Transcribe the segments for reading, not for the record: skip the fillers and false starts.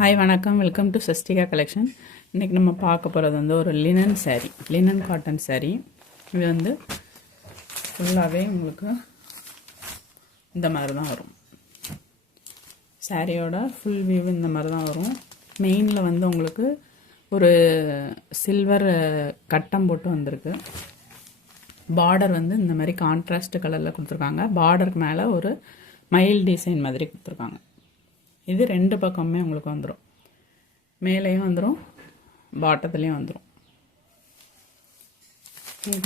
Hi வணக்கம், welcome to Sastika collection. இன்றைக்கி நம்ம பார்க்க போகிறது வந்து ஒரு linen saree, linen cotton saree. இது வந்து ஃபுல்லாகவே உங்களுக்கு இந்த மாதிரி தான் வரும். சாரியோட ஃபுல் வியூ இந்த மாதிரி தான் வரும். மெயினில் வந்து உங்களுக்கு ஒரு சில்வர் கட்டம் போட்டு வந்திருக்கு. பார்டர் வந்து இந்த மாதிரி கான்ட்ராஸ்ட் கலரில் கொடுத்துருக்காங்க. பார்டருக்கு மேலே ஒரு மயில் டிசைன் மாதிரி கொடுத்துருக்காங்க. இது ரெண்டு பக்கமுமே உங்களுக்கு வந்துடும். மேலேயும் வந்துடும், பாட்டத்துலேயும் வந்துடும்.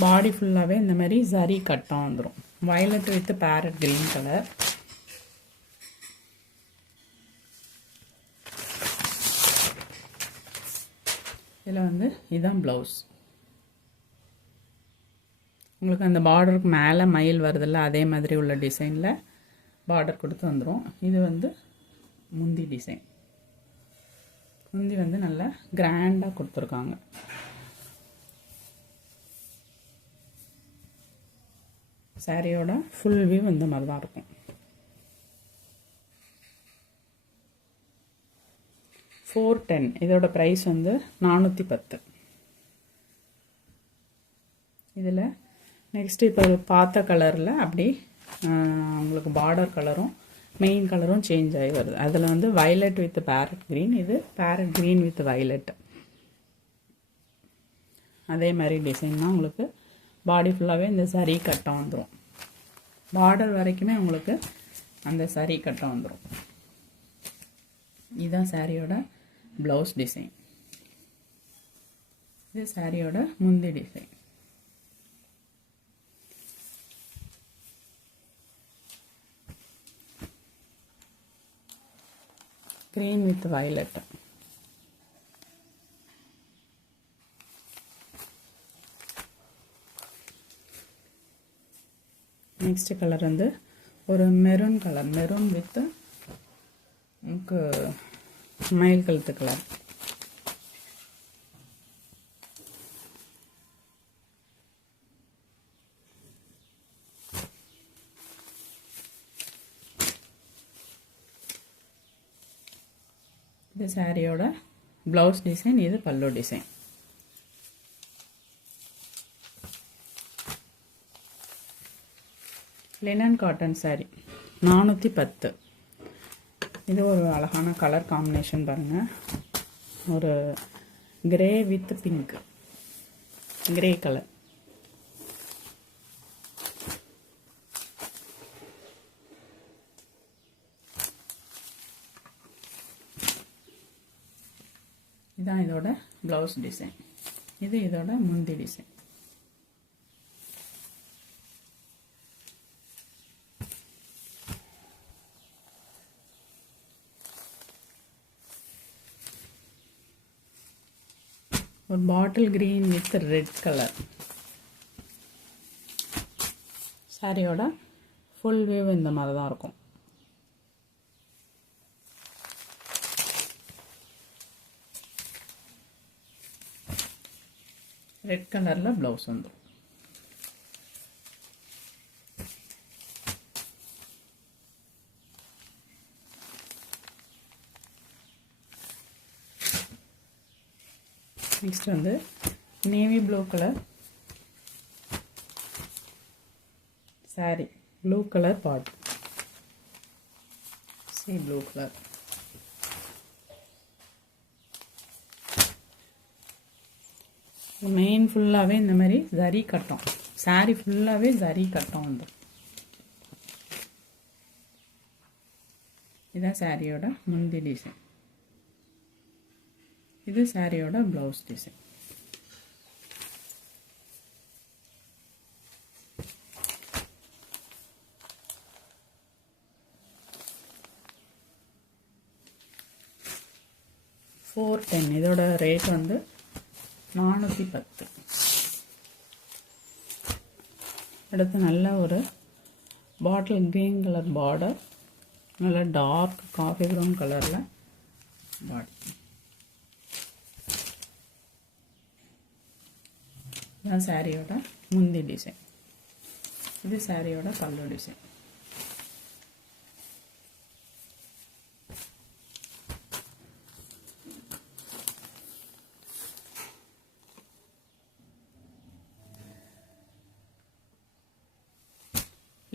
பாடி ஃபுல்லாகவே இந்த மாதிரி ஜரி கட்டம் வந்துடும். Violet with farad green colour. இதில் வந்து இதுதான் ப்ளவுஸ். உங்களுக்கு அந்த பார்டருக்கு மேலே மயில் வருதில்ல, அதே மாதிரி உள்ள டிசைனில் பார்டர் கொடுத்து வந்துடும். இது வந்து முந்தி டிசைன். முந்தி வந்து நல்லா கிராண்டாக கொடுத்துருக்காங்க. சாரியோட ஃபுல் வியூ இந்த மாதிரி தான் இருக்கும். 410. இதோட ப்ரைஸ் வந்து 410. இதில் நெக்ஸ்ட்டு இப்போ பார்த்த கலரில் அப்படி உங்களுக்கு பார்டர் கலரும் மெயின் கலரும் சேஞ்ச் ஆகி வருது. அதில் வந்து வயலட் வித் பேரட் க்ரீன், இது பேரட் க்ரீன் வித் வயலட். அதே மாதிரி டிசைன் தான் உங்களுக்கு. பாடி ஃபுல்லாகவே இந்த சரி கட்டம் வந்துடும். பார்டர் வரைக்குமே உங்களுக்கு அந்த சரி கட்டம் வந்துடும். இதுதான் சாரியோட ப்ளவுஸ் டிசைன். இது சாரியோட முந்தி design. green with violet. Next color வந்து ஒரு மெரூன் கலர், மெரூன் வித் மயில் கழுத்து கலர். இது சாரியோட ப்ளவுஸ் டிசைன், இது பல்லு டிசைன். Linen cotton sorry 410. இது ஒரு அழகான கலர் காம்பினேஷன் பாருங்கள். ஒரு grey with pink, grey colour. இதான் இதோட ப்ளவுஸ் டிசைன். இது இதோட முந்தி டிசைன். ஒரு bottle green with red colour. சாரியோட ஃபுல் வியூ இந்த மாதிரி தான் இருக்கும். ரெட் கலரில் ப்ளவுஸ் வந்துடும். நெக்ஸ்ட் வந்து navy blue colour sari, blue colour பாட், சி ப்ளூ கலர். மெயின் ஃபுல்லாகவே இந்த மாதிரி ஜரி கட்டம். சாரி ஃபுல்லாகவே ஜரி கட்டம் வந்து. இதுதான் சாரியோட முந்தி டிசைன். இது சாரியோட ப்ளவுஸ் டிசைன். $410. இதோட ரேட் வந்து 410. அடுத்து நல்ல ஒரு பாட்டில் கிரீன் கலர் பார்டர், நல்ல டார்க் காஃபி ப்ரௌன் கலரில் பாடி. இதுதான் சாரியோட முந்தி டிசைன். இது சாரியோட பல்லு டிசைன்.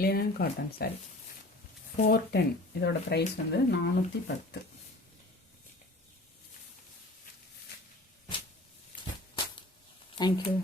Linen cotton sorry 410. இதோட ப்ரைஸ் வந்து 410. தேங்க்யூ.